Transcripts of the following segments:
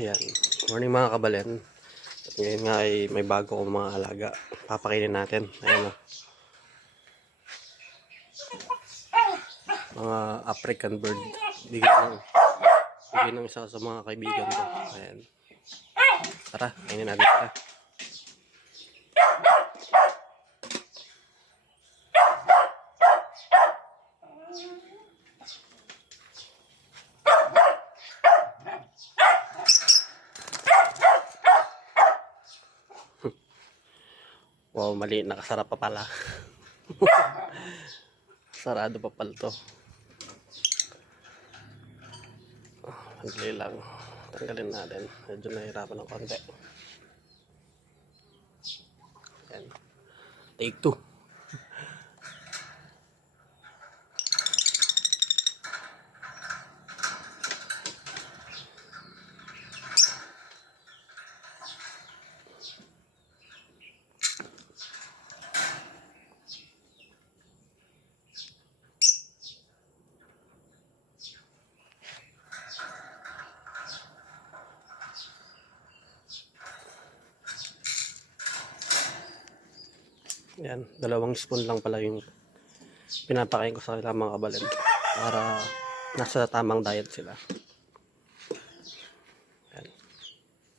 Ayan. Morning mga kabalen. At ngayon nga ay may bago akong mga alaga. Papakainin natin. Ayan o. Mga African bird. Bigyan ng isa sa mga kaibigan ko. Ayan. Tara, kainin natin sila. Wow, mali. Nakasarap pa pala. Sarado pa pala to. Sandali lang. Tanggalin natin. Medyo nahirapan ng konti. Ayan. Take 2. Yan, 2 spoon lang pala yung pinapakain ko sa kanila mga kabalen para nasa tamang diet sila. Yan.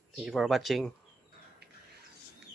Thank you for watching.